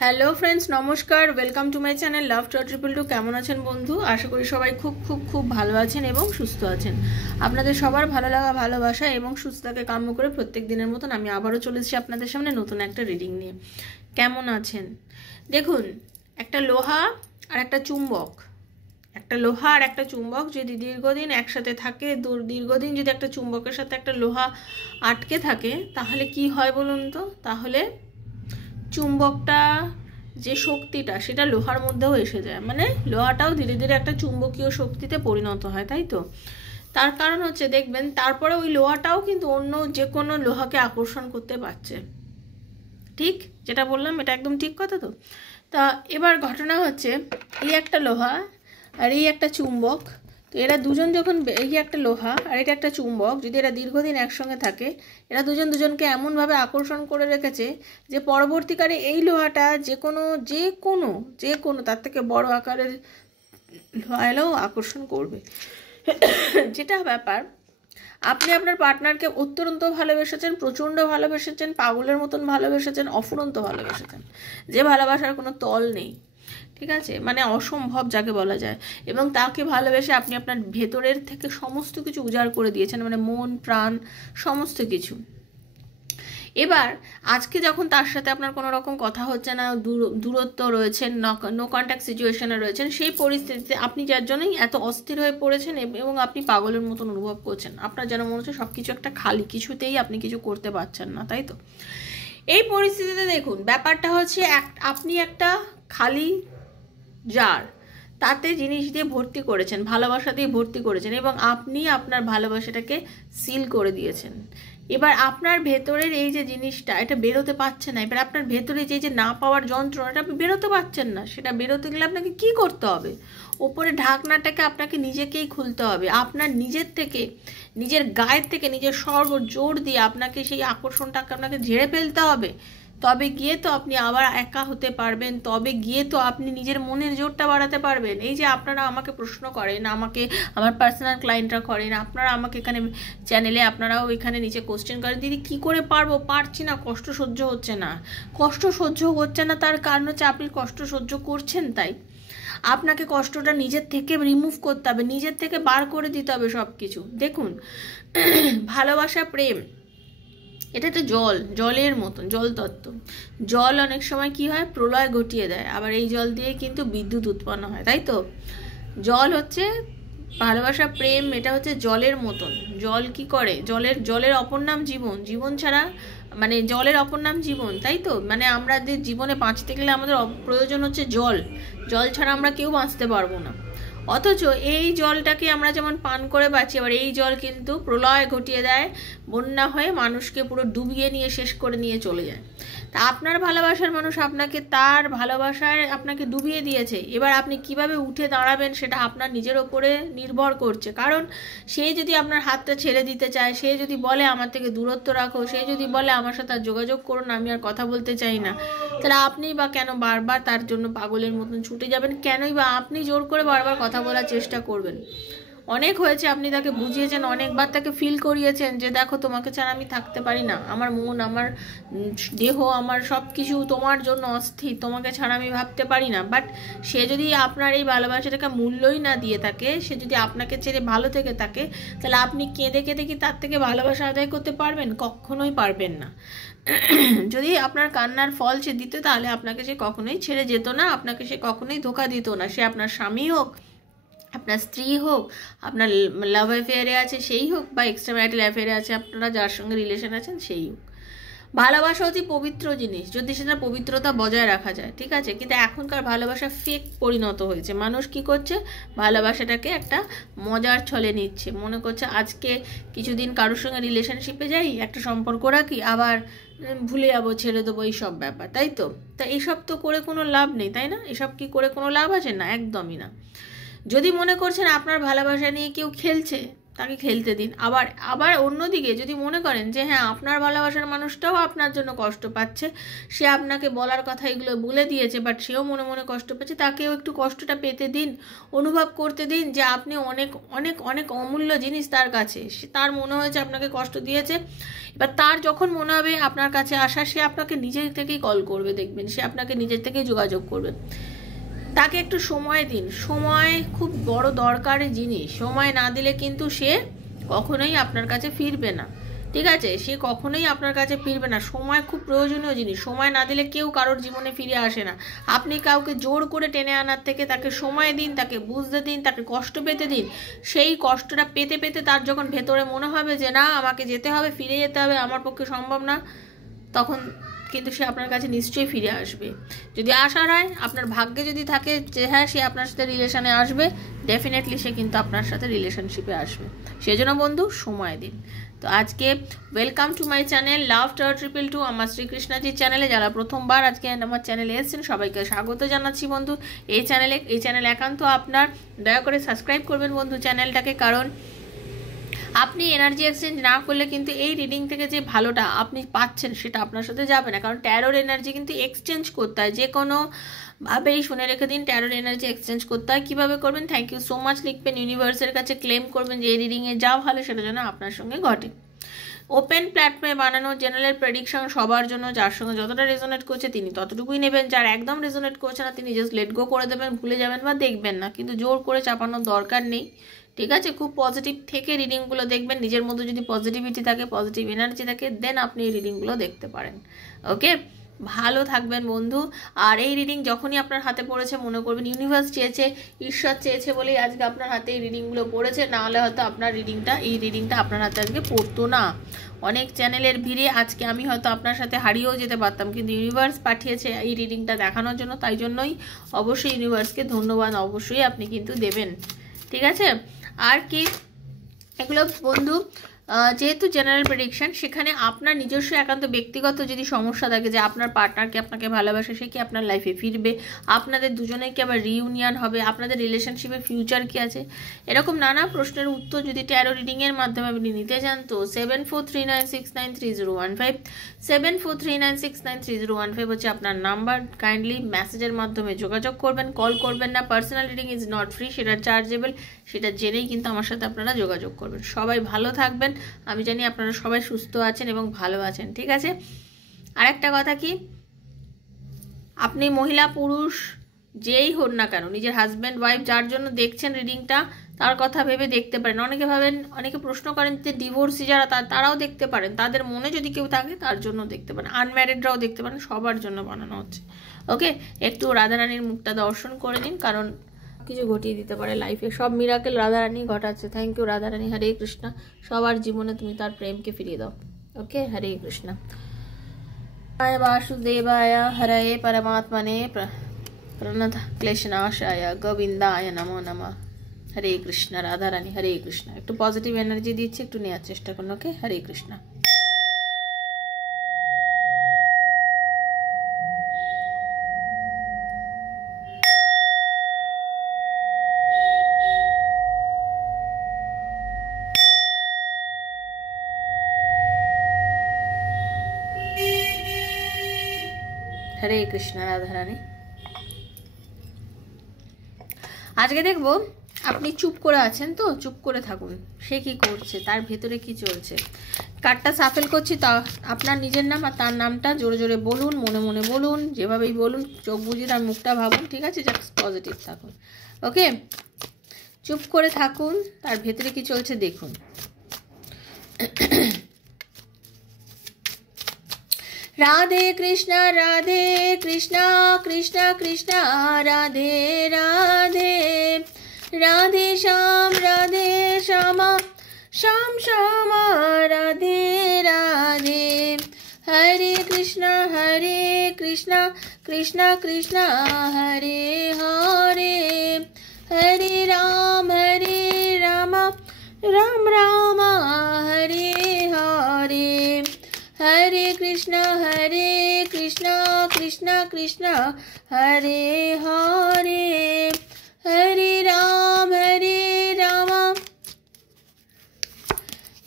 Hello friends, নমস্কার। Welcome to my channel love triple two. কেমন আছেন বন্ধু? আশা করি সবাই খুব খুব খুব ভালো আছেন এবং সুস্থ আছেন। আপনাদের সবার ভালো লাগা, ভালোবাসা এবং সুস্থতাকে কাম্য করে প্রত্যেক দিনের মতন আমি আবারও চলে এসেছি আপনাদের সামনে নতুন একটা রিডিং নিয়ে। কেমন আছেন? দেখুন, একটা লোহা আর একটা চুম্বক, যদি দীর্ঘদিন একসাথে থাকে, দীর্ঘদিন যদি একটা চুম্বকের সাথে একটা লোহা আটকে থাকে, তাহলে কি হয় বলুন তো? তাহলে চুম্বকটা যে শক্তিটা সেটা লোহার মধ্যেও এসে যায়, মানে লোহাটাও ধীরে ধীরে একটা চুম্বকীয় শক্তিতে পরিণত হয়, তাই তো? তার কারণ হচ্ছে, দেখবেন তারপরে ওই লোহাটাও কিন্তু অন্য যে কোনো লোহাকে আকর্ষণ করতে পারছে। ঠিক যেটা বললাম এটা একদম ঠিক কথা তো। তা এবার ঘটনা হচ্ছে, এই একটা লোহা আর এই একটা চুম্বক, তো এরা দুজন যখন, এই একটা লোহা আর এটা একটা চুম্বক, যদি এরা দীর্ঘদিন একসঙ্গে থাকে, এরা দুজন দুজনকে এমনভাবে আকর্ষণ করে রেখেছে যে পরবর্তীকালে এই লোহাটা যে কোনো তার থেকে বড় আকারের লোহা এলেও আকর্ষণ করবে। যেটা ব্যাপার, আপনি আপনার পার্টনারকে অত্যন্ত ভালোবেসেছেন, প্রচণ্ড ভালোবেসেছেন, পাগলের মতন ভালোবেসেছেন, অফুরন্ত ভালোবেসেছেন, যে ভালোবাসার কোনো তল নেই, ঠিক আছে, মানে অসম্ভব যাকে বলা যায়। এবং তাকে ভালোবেসে আপনি আপনার ভেতরের থেকে সমস্ত কিছু উজাড় করে দিয়েছেন, মানে মন প্রাণ সমস্ত কিছু। এবার আজকে যখন তার সাথে আপনার কোনো রকম কথা হচ্ছে না, দূরত্ব রয়েছেন, নো কন্ট্যাক্ট সিচুয়েশনে রয়েছেন, সেই পরিস্থিতিতে আপনি যার জন্যই এত অস্থির হয়ে পড়েছেন এবং আপনি পাগলের মতন অনুভব করছেন, আপনার যেন মনে হচ্ছে সব কিছু একটা খালি, কিছুতেই আপনি কিছু করতে পারছেন না, তাই তো? এই পরিস্থিতিতে দেখুন, ব্যাপারটা হচ্ছে আপনি একটা খালি জার, তাতে জিনিস দিয়ে ভর্তি করেছেন, ভালোবাসা দিয়ে ভর্তি করেছেন এবং আপনি আপনার ভালোবাসাটাকে সিল করে দিয়েছেন। এবার আপনার ভেতরের এই যে জিনিসটা, এটা বেরোতে পারছে না। এবার আপনার ভেতরে যে না পাওয়ার যন্ত্রণাটা, আপনি বেরোতে পারছেন না। সেটা বেরোতে গেলে আপনাকে কি করতে হবে? ওপরে ঢাকনাটাকে আপনাকে নিজেকেই খুলতে হবে। আপনার নিজের থেকে, নিজের গায়ের থেকে, নিজের সর্ব জোর দিয়ে আপনাকে সেই আকর্ষণটাকে আপনাকে ঝেড়ে ফেলতে হবে। তবে গিয়ে তো আপনি আবার একা হতে পারবেন, তবে গিয়ে তো আপনি নিজের মনের জোরটা বাড়াতে পারবেন। এই যে আপনারা আমাকে প্রশ্ন করেন, আমাকে আমার পার্সোনাল ক্লায়েন্টরা করেন, আপনারা আমাকে এখানে চ্যানেলে আপনারাও এখানে নিচে কোশ্চেন করেন, দিদি কী করে পারবো? পারছি না, কষ্ট সহ্য হচ্ছে না। কষ্ট সহ্য হচ্ছে না তার কারণ হচ্ছে আপনি কষ্ট সহ্য করছেন, তাই আপনাকে কষ্টটা নিজের থেকে রিমুভ করতে হবে, নিজের থেকে বার করে দিতে হবে সব কিছু। দেখুন, ভালোবাসা, প্রেম, এটা একটা জলের মতন, জল তত্ত্ব। জল অনেক সময় কি হয়, প্রলয় ঘটিয়ে দেয়, আবার এই জল দিয়ে কিন্তু বিদ্যুৎ উৎপন্ন হয়, তাই তো? জল হচ্ছে ভালোবাসা, প্রেম, এটা হচ্ছে জলের মতন। জল কি করে? জলের অপর নাম জীবন। জীবন ছাড়া, মানে জলের অপর নাম জীবন, তাই তো? মানে আমাদের জীবনে বাঁচতে গেলে আমাদের প্রয়োজন হচ্ছে জল। জল ছাড়া আমরা কেউ বাঁচতে পারবো না। অথচ এই জলটাকে আমরা যেমন পান করে বাঁচি, আবার এই জল কিন্তু প্রলয় ঘটিয়ে দেয়, বন্যা হয়ে মানুষকে পুরো ডুবিয়ে নিয়ে শেষ করে নিয়ে চলে যায়। তা আপনার ভালোবাসার মানুষ আপনাকে, তার ভালোবাসায় আপনাকে ডুবিয়ে দিয়েছে। এবার আপনি কিভাবে উঠে দাঁড়াবেন সেটা আপনার নিজের ওপরে নির্ভর করছে। কারণ সে যদি আপনার হাতটা ছেড়ে দিতে চায়, সে যদি বলে আমার থেকে দূরত্ব রাখো, সে যদি বলে আমার সাথে আর যোগাযোগ করুন, আমি আর কথা বলতে চাই না, তাহলে আপনি বা কেন বারবার তার জন্য পাগলের মতন ছুটে যাবেন? কেনই বা আপনি জোর করে বারবার কথা বলার চেষ্টা করবেন? অনেক হয়েছে, আপনি তাকে বুঝিয়েছেন, অনেকবার তাকে ফিল করিয়েছেন যে দেখো, তোমাকে ছাড়া আমি থাকতে পারি না, আমার মন, আমার দেহ, আমার সব কিছু তোমার জন্য অস্থির, তোমাকে ছাড়া আমি ভাবতে পারি না। বাট সে যদি আপনার এই ভালোবাসাটাকে মূল্যই না দিয়ে থাকে, সে যদি আপনাকে ছেড়ে ভালো থেকে থাকে, তাহলে আপনি কেঁদে কেঁদে কি তার থেকে ভালোবাসা আদায় করতে পারবেন? কখনোই পারবেন না। যদি আপনার কান্নার ফল সে দিত, তাহলে আপনাকে সে কখনোই ছেড়ে যেত না, আপনাকে সে কখনোই ধোঁকা দিত না। সে আপনার স্বামী হোক, আপনার স্ত্রী হোক, আপনার লাভ অ্যাফেয়ারে আছে সেই হোক, বা এক্সট্রা ম্যারিটাল অ্যাফেয়ারে আছে, আপনারা যার সঙ্গে রিলেশন আছেন সেই হোক। ভালোবাসা অতি পবিত্র জিনিস, যদি সেটা পবিত্রতা বজায় রাখা যায়, ঠিক আছে? কিন্তু এখনকার ভালোবাসা ফেক পরিণত হয়েছে। মানুষ কি করছে, ভালোবাসাটাকে একটা মজার ছলে নিচ্ছে, মনে করছে আজকে কিছুদিন কারোর সঙ্গে রিলেশনশিপে যাই, একটা সম্পর্ক রাখি, আবার ভুলে যাবো, ছেড়ে দেবো, এইসব ব্যাপার, তাই তো? তা এইসব তো করে কোনো লাভ নেই, তাই না? এসব কি করে কোনো লাভ আছে? না, একদমই না। যদি মনে করছেন আপনার ভালোবাসা নিয়ে কেউ খেলছে, তাকে খেলতে দিন। আবার অন্যদিকে যদি মনে করেন যে হ্যাঁ আপনার ভালোবাসার মানুষটাও আপনার জন্য কষ্ট পাচ্ছে, সে আপনাকে বলার কথা এগুলো বলে দিয়েছে, বাট সেও মনে মনে কষ্ট পাচ্ছে, তাকেও একটু কষ্টটা পেতে দিন, অনুভব করতে দিন যে আপনি অনেক অনেক অনেক অমূল্য জিনিস তার কাছে। তার মনে হয়েছে আপনাকে কষ্ট দিয়েছে, এবার তার যখন মনে হবে আপনার কাছে আসা, সে আপনাকে নিজের থেকেই কল করবে, দেখবেন সে আপনাকে নিজের থেকেই যোগাযোগ করবে। তাকে একটু সময় দিন, সময় খুব বড় দরকারি জিনিস। সময় না দিলে কিন্তু সে কখনোই আপনার কাছে ফিরবে না, ঠিক আছে? সে কখনোই আপনার কাছে ফিরবে না। সময় খুব প্রয়োজনীয় জিনিস, সময় না দিলে কেউ কারোর জীবনে ফিরে আসে না। আপনি কাউকে জোর করে টেনে আনার থেকে তাকে সময় দিন, তাকে বুঝতে দিন, তাকে কষ্ট পেতে দিন। সেই কষ্টটা পেতে পেতে তার যখন ভেতরে মনে হবে যে না আমাকে যেতে হবে, ফিরে যেতে হবে, আমার পক্ষে সম্ভব না, তখন কিন্তু সে আপনার কাছে নিশ্চয়ই ফিরে আসবে। যদি আসার হয়, আপনার ভাগ্যে যদি থাকে যে হ্যাঁ সে আপনার সাথে রিলেশনে আসবে, ডেফিনেটলি সে কিন্তু আপনার সাথে রিলেশনশিপে আসবে। সেজন্য বন্ধু সময় দিন। তো আজকে welcome to my channel love tower 222, আমার শ্রীকৃষ্ণজির চ্যানেলে। যারা প্রথমবার আজকে আমার চ্যানেলে এসেছেন সবাইকে স্বাগত জানাচ্ছি বন্ধু। এই চ্যানেল একান্ত আপনার, দয়া করে সাবস্ক্রাইব করবেন বন্ধু চ্যানেলটাকে, কারণ আপনি এনার্জি এক্সচেঞ্জ না করলে কিন্তু এই রিডিং থেকে যে ভালোটা আপনি পাচ্ছেন সেটা আপনার সাথে যাবে না। কারণ ট্যারোর এনার্জি কিন্তু এক্সচেঞ্জ করতে হয়, যে কোনো ভাবেই শুনে রেখে দিন, ট্যারোর এনার্জি এক্সচেঞ্জ করতে হয়। কীভাবে করবেন? থ্যাংক ইউ সো মাচ লিখবেন, ইউনিভার্সের কাছে ক্লেম করবেন যে এই রিডিংয়ে যা ভালো সেটা যেন আপনার সঙ্গে ঘটে। ওপেন প্ল্যাটফর্মে বানানো জেনারেল প্রেডিকশন সবার জন্য, যার সঙ্গে যতটা রেজোনেট করছে তিনি ততটুকুই নেবেন, যার একদম রেজোনেট করছে না তিনি জাস্ট লেট গো করে দেবেন, ভুলে যাবেন বা দেখবেন না, কিন্তু জোর করে চাপানোর দরকার নেই, ঠিক আছে? খুব পজিটিভ থেকে রিডিংগুলো দেখবেন, নিজের মধ্যে যদি পজিটিভিটি থাকে, পজিটিভ এনার্জি থাকে, দেন আপনি এই রিডিংগুলো দেখতে পারেন। ওকে, ভালো থাকবেন বন্ধু। আর এই রিডিং যখনই আপনার হাতে পড়েছে মনে করবেন ইউনিভার্স চেয়েছে, ঈশ্বর চেয়েছে বলেই আজকে আপনার হাতে এই রিডিংগুলো পড়েছে, না হলে হয়তো আপনার এই রিডিংটা আপনার হাতে আজকে পড়তো না। অনেক চ্যানেলের ভিড়ে আজকে আমি হয়তো আপনার সাথে হারিয়েও যেতে পারতাম, কিন্তু ইউনিভার্স পাঠিয়েছে এই রিডিংটা দেখানোর জন্য, তাই জন্যই অবশ্যই ইউনিভার্সকে ধন্যবাদ অবশ্যই আপনি কিন্তু দেবেন, ঠিক আছে? আর কি এগুলো বন্ধু, যেহেতু জেনারেল প্রেডিকশন, সেখানে আপনার নিজস্ব একান্ত ব্যক্তিগত যদি সমস্যা থাকে যে আপনার পার্টনারকে আপনাকে ভালোবাসে, সে কি আপনার লাইফে ফিরবে, আপনাদের দুজনে কি আবার রিইউনিয়ন হবে, আপনাদের রিলেশনশিপের ফিউচার কি আছে, এরকম নানা প্রশ্নের উত্তর যদি ট্যারো রিডিংয়ের মাধ্যমে আপনি নিতে চান, তো 7439693015 7439693015 হচ্ছে আপনার নাম্বার। কাইন্ডলি মেসেজের মাধ্যমে যোগাযোগ করবেন, কল করবেন না। Personal reading is not free, সেটা চার্জেবল, সেটা জেনেই কিন্তু আমার সাথে আপনারা যোগাযোগ করবেন। সবাই ভালো থাকবেন, আমি জানি আপনারা সবাই সুস্থ আছেন এবং ভালো আছেন, ঠিক আছে? আরেকটা কথা কি, আপনি মহিলা পুরুষ যেই হন না কেন, নিজের হাজব্যান্ড ওয়াইফ যার জন্য দেখছেন রিডিংটা, তার কথা ভেবে দেখতে পারেন। অনেকে প্রশ্ন করেন যে ডিভোর্সি যারা তারাও দেখতে পারেন, তাদের মনে যদি কেউ থাকে তার জন্য দেখতে পারেন, আনম্যারিডরাও দেখতে পারেন, সবার জন্য বানানো হচ্ছে। ওকে, একটু রাধারানীর মুখটা দর্শন করে নিন, কারণ কিছু ঘটিয়ে দিতে পারে লাইফে, সব মিরাকেল রাধারানী ঘটাচ্ছে। থ্যাংক ইউ রাধারানী, হরে কৃষ্ণ। সবার জীবনে তুমি তার প্রেমকে ফিরিয়ে দাও। ওকে, হরে কৃষ্ণ। वासुदेवाय हरे परमात्मने प्रणत क्लेशनाशाय गोविंदाय नमो नमः। हरे कृष्ण। राधा रानी हरे कृष्ण। একটু পজিটিভ এনার্জি দিচ্ছি, একটু নেওয়ার চেষ্টা করুন। ওকে, হরে কৃষ্ণ। হরে কৃষ্ণ। রাধা রানী, আজকে দেখবো আপনি চুপ করে আছেন, তো চুপ করে থাকুন। সে কি করছে, তার ভেতরে কি চলছে। কার্ডটা সাফেল করছি, তা আপনার নিজের নাম আর তার নামটা জোরে জোরে বলুন, মনে মনে বলুন, যেভাবেই বলুন, চোখ বুঝিয়ে তার মুখটা ভাবুন, ঠিক আছে? জাস্ট পজিটিভ থাকুন। ওকে, চুপ করে থাকুন, তার ভেতরে কি চলছে দেখুন। রাধে কৃষ্ণ কৃষ্ণ কৃষ্ণ রাধে রাধে, রাধে শ্যাম শ্যাম শ্যাম রাধে রাধে, হরে কৃষ্ণ কৃষ্ণ কৃষ্ণ হরে হরে, হরে রাম রাম রাম হরে হরে, हरे कृष्णा कृष्णा कृष्णा हरे हरे, हरे राम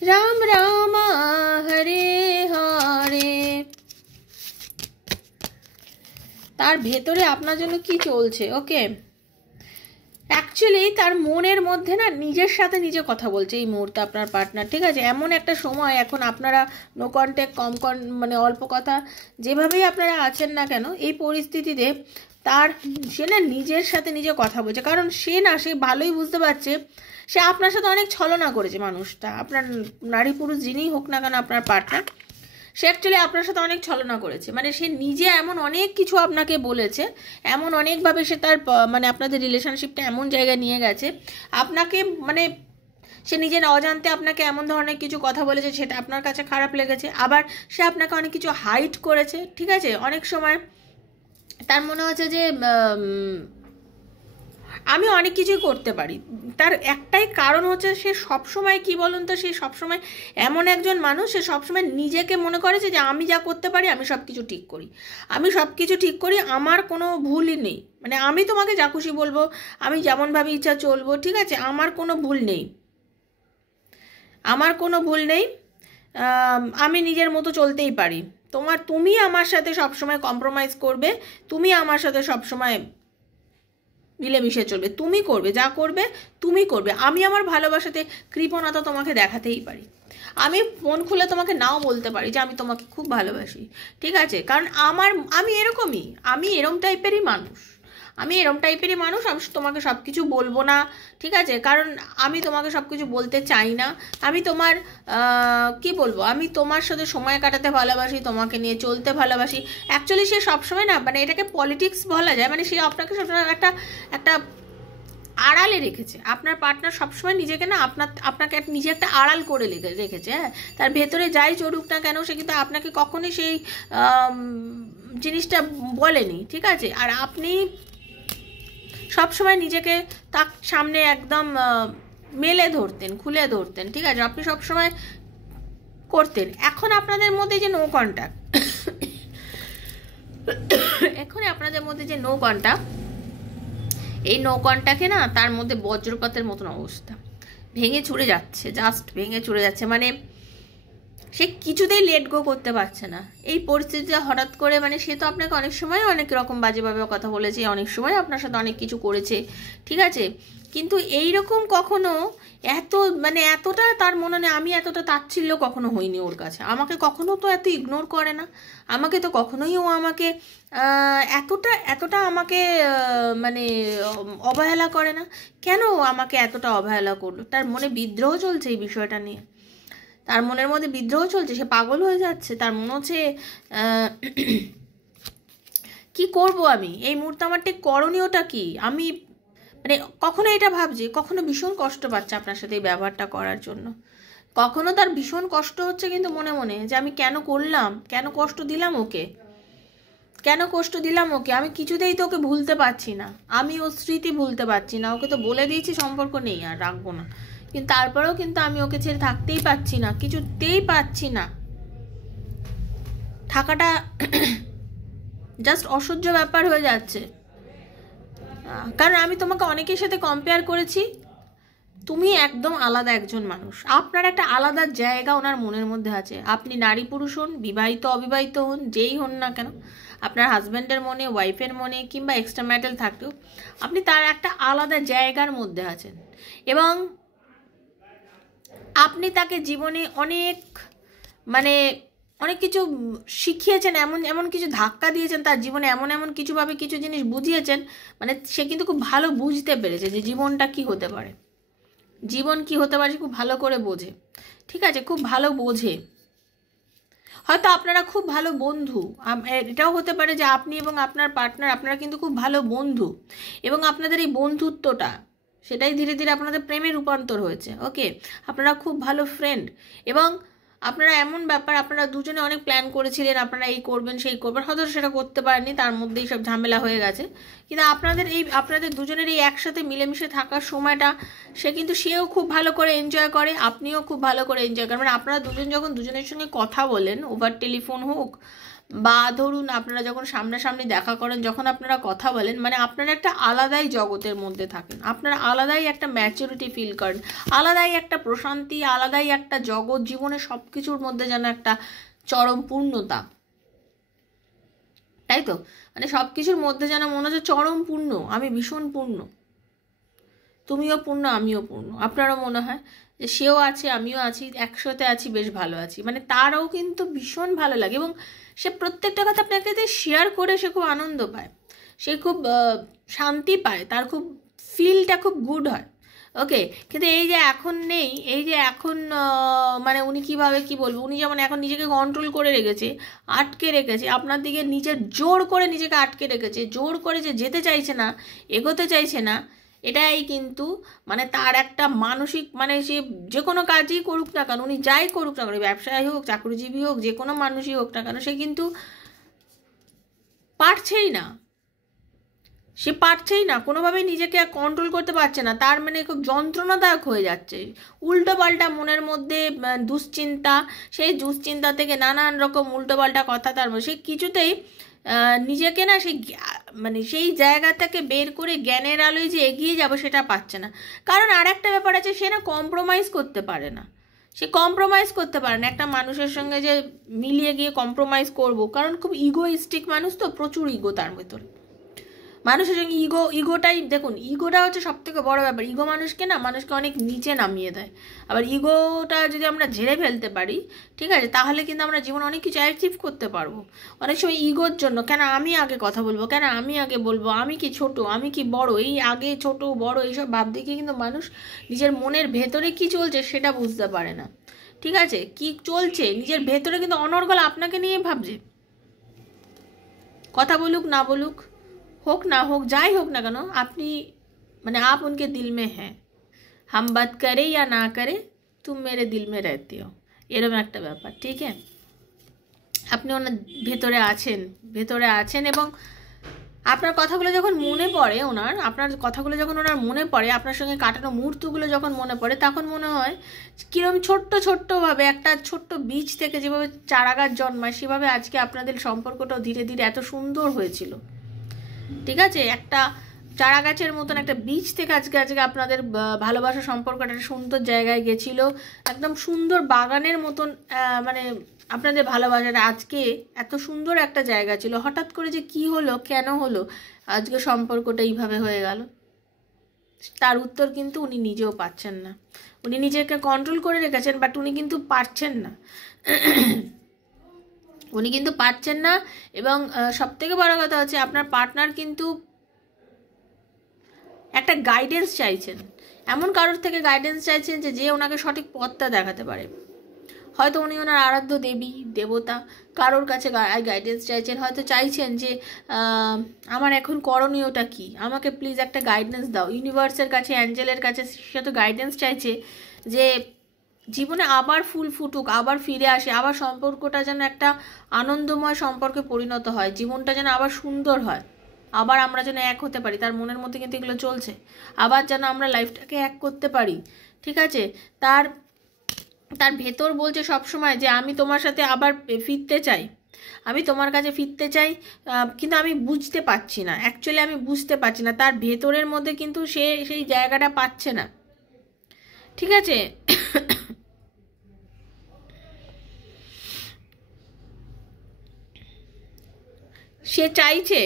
রাম রাম হরে হরে। তার ভেতরে আপনার জন্য কি চলছে? ওকে, অ্যাকচুয়ালি তার মনের মধ্যে না নিজের সাথে নিজে কথা বলছে এই মুহূর্তে আপনার পার্টনার, ঠিক আছে? এমন একটা সময় এখন আপনারা নো কন্ট্যাক্ট, মানে অল্প কথা, যেভাবেই আপনারা আছেন না কেন এই পরিস্থিতিতে সে না নিজের সাথে নিজে কথা বলছে। কারণ সে ভালোই বুঝতে পারছে সে আপনার সাথে অনেক ছলনা করেছে। মানুষটা, আপনার নারী পুরুষ যিনিই হোক না কেন আপনার পার্টনার, সে অ্যাকচুয়ালি আপনার সাথে অনেক ছলনা করেছে। মানে সে নিজে এমন অনেক কিছু আপনাকে বলেছে, এমন অনেকভাবে সে তার মানে আপনাদের রিলেশনশিপটা এমন জায়গায় নিয়ে গেছে আপনাকে, মানে সে নিজের অজান্তে আপনাকে এমন ধরনের কিছু কথা বলেছে সেটা আপনার কাছে খারাপ লেগেছে। আবার সে আপনাকে অনেক কিছু হাইড করেছে, ঠিক আছে? অনেক সময় তার মনে হচ্ছে যে আমি অনেক কিছুই করতে পারি। তার একটাই কারণ হচ্ছে সে সবসময়, কি বলুন তো, সে সবসময় এমন একজন মানুষ, সে সবসময় নিজেকে মনে করেছে যে আমি যা করতে পারি আমি সব কিছু ঠিক করি, আমি সব কিছু ঠিক করি, আমার কোনো ভুলই নেই। মানে আমি তোমাকে যা খুশি বলবো, আমি যেমনভাবে ইচ্ছা চলবো, ঠিক আছে? আমার কোনো ভুল নেই, আমার কোনো ভুল নেই, আমি নিজের মতো চলতেই পারি। তুমি আমার সাথে সবসময় কম্প্রোমাইজ করবে, তুমি আমার সাথে সবসময় মিলেমিশে চলবে, তুমি করবে যা করবে তুমি করবে। আমি আমার ভালোবাসাতে কৃপণতা তোমাকে দেখাতেই পারি, আমি মন খুলে তোমাকে নাও বলতে পারি যে আমি তোমাকে খুব ভালোবাসি, ঠিক আছে? কারণ আমি এরম টাইপেরই মানুষ, আমি তোমাকে সব কিছু বলবো না, ঠিক আছে? কারণ আমি তোমাকে সব কিছু বলতে চাই না। আমি তোমার কি বলবো, আমি তোমার সাথে সময় কাটাতে ভালোবাসি, তোমাকে নিয়ে চলতে ভালোবাসি। অ্যাকচুয়ালি সে সবসময় না, মানে এটাকে পলিটিক্স বলা যায়, মানে সে আপনাকে সবসময় একটা আড়ালে রেখেছে। আপনার পার্টনার সবসময় নিজেকে না আপনাকে নিজে একটা আড়াল করে রেখেছে। হ্যাঁ, তার ভেতরে যাই চড়ুক না কেন সে কিন্তু আপনাকে কখনোই সেই জিনিসটা বলেনি, ঠিক আছে? আর আপনি সবসময় নিজেকে তার সামনে একদম মেলে ধরতেন, খুলে ধরতেন, ঠিক আছে? আপনি সবসময় করতেন। এখন আপনাদের মধ্যে যে নো কন্ট্যাক্ট, এই নো কন্ট্যাক্টে না তার মধ্যে বজ্রপাতের মতন অবস্থা, ভেঙে চুরে যাচ্ছে, জাস্ট ভেঙে চুরে যাচ্ছে। মানে সে কিছুতেই লেট গো করতে পারছে না এই পরিস্থিতিতে হঠাৎ করে। মানে সে তো আপনাকে অনেক সময় অনেক রকম বাজেভাবে কথা বলেছে, অনেক সময় আপনার সাথে অনেক কিছু করেছে, ঠিক আছে? কিন্তু এইরকম কখনো এতটা তার মনে নেই, আমি এতটা তাচ্ছিল্য কখনো হইনি ওর কাছে। আমাকে কখনো তো এত ইগনোর করে না, আমাকে তো কখনোই ও আমাকে এতটা আমাকে মানে অবহেলা করে না। কেন আমাকে এতটা অবহেলা করলো? তার মনে বিদ্রোহ চলছে এই বিষয়টা নিয়ে, তার মনের মধ্যে বিদ্রোহ চলছে, সে পাগল হয়ে যাচ্ছে। তার মনে হচ্ছে কি করব আমি এই মুহূর্তে, আমার ঠিক করণীয়টা কি? আমি মানে কখনো এটা ভাবছি, কখনো ভীষণ কষ্ট পাচ্ছে আপনার সাথে এই ব্যবহারটা করার জন্য, কখনো তার ভীষণ কষ্ট হচ্ছে কিন্তু মনে মনে যে আমি কেন করলাম, কেন কষ্ট দিলাম ওকে, আমি কিছুতেই তো ওকে ভুলতে পারছি না, আমি ওর স্মৃতি ভুলতে পারছি না। ওকে তো বলে দিয়েছি সম্পর্ক নেই আর রাখবো না, কিন্তু তারপরেও কিন্তু আমি ওকে ছেড়ে থাকতেই পারছি না, কিছুতেই পারছি না। থাকাটা জাস্ট অসহ্য ব্যাপার হয়ে যাচ্ছে। কারণ আমি তোমাকে অনেকের সাথে কম্পেয়ার করেছি, তুমি একদম আলাদা একজন মানুষ, আপনার একটা আলাদা জায়গা ওনার মনের মধ্যে আছে। আপনি নারী পুরুষ হন, বিবাহিত অবিবাহিত হন, যেই হন না কেন, আপনার হাজব্যান্ডের মনে, ওয়াইফের মনে কিংবা এক্সট্রা ম্যারিটাল থাকলেও আপনি তার একটা আলাদা জায়গার মধ্যে আছেন। এবং আপনি তাকে জীবনে অনেক কিছু শিখিয়েছেন, এমন কিছু ধাক্কা দিয়েছেন তার জীবনে, এমন কিছুভাবে কিছু জিনিস বুঝিয়েছেন, মানে সে কিন্তু খুব ভালো বুঝতে পেরেছে যে জীবনটা কি হতে পারে, খুব ভালো করে বোঝে, ঠিক আছে? খুব ভালো বোঝে। হয়তো আপনারা খুব ভালো বন্ধু, এটাও হতে পারে যে আপনি এবং আপনার পার্টনার আপনারা কিন্তু খুব ভালো বন্ধু, এবং আপনাদের এই বন্ধুত্বটা সেটাই ধীরে ধীরে আপনাদের প্রেমে রূপান্তর হয়েছে। ওকে, আপনারা খুব ভালো ফ্রেন্ড, এবং আপনারা এমন ব্যাপার, আপনারা দুজনে অনেক প্ল্যান করেছিলেন, আপনারা এই করবেন সেই করবেন, হয়তো সেটা করতে পারেননি, তার মধ্যেই সব ঝামেলা হয়ে গেছে। কিন্তু আপনাদের দুজনের এই একসাথে মিলেমিশে থাকার সময়টা সেও খুব ভালো করে এনজয় করে, আপনিও খুব ভালো করে এনজয় করেন। মানে আপনারা দুজন যখন দুজনের সঙ্গে কথা বলেন, ওভার টেলিফোন হোক বা ধরুন আপনারা যখন সামনাসামনি দেখা করেন, যখন আপনারা কথা বলেন, মানে আপনারা একটা আলাদাই জগতের মধ্যে থাকেন, আপনারা আলাদাই একটা ম্যাচুরিটি ফিল করেন, আলাদাই একটা প্রশান্তি, আলাদাই একটা জগৎ, জীবনে সব কিছুর মধ্যে যেন একটা চরম পূর্ণতা, তাই তো? মানে সব কিছুর মধ্যে যেন মনে হচ্ছে চরম পূর্ণ, আমি ভীষণ পূর্ণ, তুমিও পূর্ণ আমিও পূর্ণ। আপনারও মনে হয় যে সেও আছে আমিও আছি, একসাথে আছি, বেশ ভালো আছি, মানে তারও কিন্তু ভীষণ ভালো লাগে এবং সে প্রত্যেকটা কথা আপনাকে শেয়ার করে সে খুব আনন্দ পায়, সে খুব শান্তি পায়, তার খুব ফিলটা খুব গুড হয়। ওকে, কিন্তু এই যে এখন নেই, এই যে এখন মানে উনি কীভাবে কী বলবো, উনি যেমন এখন নিজেকে কন্ট্রোল করে রেখেছে, আটকে রেখেছে আপনার দিকে, নিজের জোর করে নিজেকে আটকে রেখেছে, জোর করে যে যেতে চাইছে না, এগোতে চাইছে না, এটাই কিন্তু মানে তার একটা মানসিক, মানে সে যে কোনো কাজই করুক না কেন, উনি যাই করুক না কেন, ব্যবসায়ী হোক, চাকরিজীবী হোক, যে কোনো মানুষই হোক না কেন, সে কিন্তু পারছেই না, সে পারছেই না, কোনোভাবেই নিজেকে কন্ট্রোল করতে পারছে না, তার মানে খুব যন্ত্রণাদায়ক হয়ে যাচ্ছে, উল্টোপাল্টা মনের মধ্যে দুশ্চিন্তা, সেই দুশ্চিন্তা থেকে নানান রকম উল্টোপাল্টা কথা, তার সে কিছুতেই নিজেকে না সেই মানে সেই জায়গা থেকে বের করে জ্ঞানের আলোয় যে এগিয়ে যাবো সেটা পাচ্ছে না। কারণ আর একটা ব্যাপার আছে, সে না কম্প্রোমাইজ করতে পারে না, সে কম্প্রোমাইজ করতে পারে না একটা মানুষের সঙ্গে যে মিলিয়ে গিয়ে কম্প্রোমাইজ করব, কারণ খুব ইগোইস্টিক মানুষ তো, প্রচুর ইগো তার ভেতরে, মানুষের সঙ্গে ইগোটাই দেখুন, ইগোটা হচ্ছে সব থেকে বড় ব্যাপার, ইগো মানুষকে অনেক নিচে নামিয়ে দেয়। আবার ইগোটা যদি আমরা ঝেড়ে ফেলতে পারি, ঠিক আছে, তাহলে কিন্তু আমরা জীবনে অনেক কিছু অ্যাচিভ করতে পারবো। অনেক সময় ইগোর জন্য, কেন আমি আগে কথা বলবো, কেন আমি আগে বলবো, আমি কি ছোট, আমি কি বড়, এই আগে ছোট বড় এইসব ভাব দেখে কিন্তু মানুষ নিজের মনের ভেতরে কি চলছে সেটা বুঝতে পারে না। ঠিক আছে, কি চলছে নিজের ভেতরে, কিন্তু অনর্গল আপনাকে নিয়ে ভাবছে, কথা বলুক না বলুক, হোক না হোক, যাই হোক না কেন, আপনি মানে आप उनके दिल में हैं, हम बात करे या ना करे तुम मेरे दिल में रहती हो, এরকম একটা ব্যাপার। ঠিক আছে, আপনি ওনার ভেতরে আছেন এবং আপনার কথাগুলো যখন মনে পড়ে, আপনার কথাগুলো যখন ওনার মনে পড়ে, আপনার সঙ্গে কাটানো মুহূর্তগুলো যখন মনে পড়ে, তখন মনে হয় কীরকম ছোট্টভাবে একটা ছোট্ট বীজ থেকে যেভাবে চারা গাছ জন্মায়, সেভাবে আজকে আপনাদের সম্পর্কটাও ধীরে ধীরে এত সুন্দর হয়েছিল। ঠিক আছে, একটা চারা গাছের মতন একটা বীজ থেকে আজকে আপনাদের ভালোবাসা সম্পর্কটা একটা সুন্দর জায়গায় গেছিলো, একদম সুন্দর বাগানের মতন, মানে আপনাদের ভালোবাসাটা আজকে এত সুন্দর একটা জায়গা ছিল, হঠাৎ করে যে কি হলো, কেন হলো আজকে সম্পর্কটা এইভাবে হয়ে গেল, তার উত্তর কিন্তু উনি নিজেও পাচ্ছেন না। উনি নিজেকে কন্ট্রোল করে রেখেছেন, বাট উনি কিন্তু পারছেন না, উনি কিন্তু পারছেন না। এবং সবথেকে বড় কথা হচ্ছে আপনার পার্টনার কিন্তু একটা গাইডেন্স চাইছেন, এমন কারোর থেকে গাইডেন্স চাইছেন যে ওনাকে সঠিক পথটা দেখাতে পারে। হয়তো উনি ওনার আরাধ্য দেবী দেবতা কারোর কাছে গাইডেন্স চাইছেন, হয়তো চাইছেন যে আমার এখন করণীয়টা কি, আমাকে প্লিজ একটা গাইডেন্স দাও। ইউনিভার্সের কাছে, অ্যাঞ্জেলের কাছে সে তো গাইডেন্স চাইছে যে জীবনে আবার ফুল ফুটুক, আবার ফিরে আসে, আবার সম্পর্কটা যেন একটা আনন্দময় সম্পর্কে পরিণত হয়, জীবনটা যেন আবার সুন্দর হয়, আবার আমরা যেন এক হতে পারি, তার মনের মধ্যে কিন্তু এগুলো চলছে, আবার যেন আমরা লাইফটাকে এক করতে পারি। ঠিক আছে, তার ভেতর বলছে সবসময় যে আমি তোমার সাথে আবার ফিরতে চাই, আমি তোমার কাছে ফিরতে চাই, কিন্তু আমি বুঝতে পারছি না, অ্যাকচুয়ালি আমি বুঝতে পারছি না, তার ভেতরের মধ্যে কিন্তু সে সেই জায়গাটা পাচ্ছে না। ঠিক আছে, সে চাইছে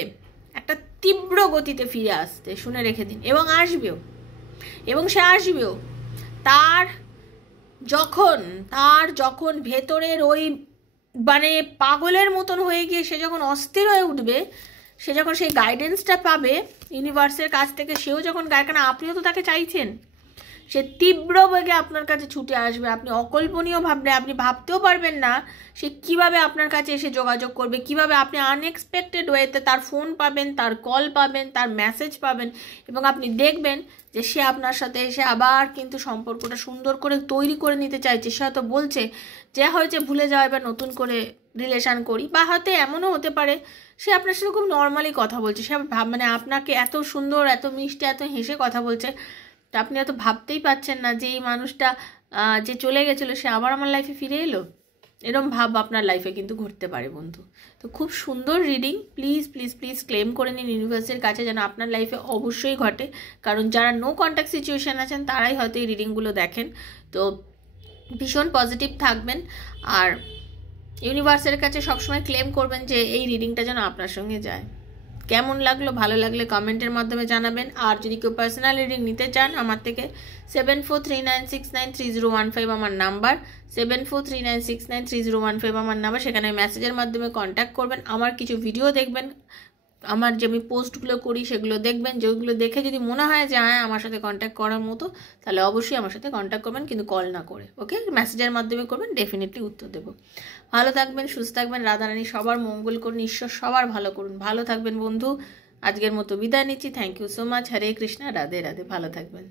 একটা তীব্র গতিতে ফিরে আসতে, শুনে রেখে দিন, এবং আসবেও, এবং সে আসবেও। তার যখন ভেতরের ওই মানে পাগলের মতন হয়ে গিয়ে সে যখন অস্থির হয়ে উঠবে, সে যখন সেই গাইডেন্সটা পাবে ইউনিভার্সের কাছ থেকে, সেও যখন কেন আপনিও তো তাকে চাইছেন, সে তীব্র বেগে আপনার কাছে ছুটে আসবে, আপনি অকল্পনীয় ভাবলে আপনি ভাবতেও পারবেন না সে কিভাবে আপনার কাছে এসে যোগাযোগ করবে, কিভাবে আপনি আনএক্সপেক্টেড ওয়েতে তার ফোন পাবেন, তার কল পাবেন, তার মেসেজ পাবেন, এবং আপনি দেখবেন যে সে আপনার সাথে এসে আবার কিন্তু সম্পর্কটা সুন্দর করে তৈরি করে নিতে চাইছে। সে হয়তো বলছে যে হয়েছে ভুলে যাওয়া, এবার নতুন করে রিলেশান করি, বা হয়তো এমনও হতে পারে সে আপনার সাথে খুব নর্মালি কথা বলছে, সে মানে আপনাকে এত সুন্দর, এত মিষ্টি, এত হেসে কথা বলছে, তা আপনি হয়তো ভাবতেই পাচ্ছেন না যে এই মানুষটা যে চলে গেছিলো সে আবার আমার লাইফে ফিরে এলো, এরকম ভাব আপনার লাইফে কিন্তু ঘটতে পারে বন্ধু। তো খুব সুন্দর reading, please please please claim করে নিন ইউনিভার্সের কাছে যেন আপনার লাইফে অবশ্যই ঘটে, কারণ যারা নো কন্ট্যাক্ট সিচুয়েশান আছেন তারাই হয়তো এই রিডিংগুলো দেখেন। তো ভীষণ পজিটিভ থাকবেন, আর ইউনিভার্সের কাছে সবসময় ক্লেম করবেন যে এই রিডিংটা যেন আপনার সঙ্গে যায়। কেমন লাগলো, ভালো লাগলে কমেন্টের মাধ্যমে জানাবেন। আর যদি কেউ পার্সোনাল রিডিং নিতে চান আমার থেকে 7439693015 আমার নাম্বার, 7439693015 আমার নাম্বার, সেখানে মেসেজের মাধ্যমে কন্ট্যাক্ট করবেন। আমার কিছু ভিডিও দেখবেন, আমার যে আমি পোস্টগুলো করি সেগুলো দেখবেন, যেগুলো দেখে যদি মনে হয় যে হ্যাঁ আমার সাথে কন্ট্যাক্ট করার মতো, তাহলে অবশ্যই আমার সাথে কন্ট্যাক্ট করবেন, কিন্তু কল না করে, ওকে? মেসেজের মাধ্যমে করবেন, ডেফিনেটলি উত্তর দেবো। ভালো থাকবেন, সুস্থ থাকবেন, রাধারানী সবার মঙ্গল করুন, ঈশ্বর সবার ভালো করুন। ভালো থাকবেন বন্ধু, আজকের মতো বিদায় নিচ্ছি। Thank you so much. Hare Krishna, Radhe Radhe, ভালো থাকবেন।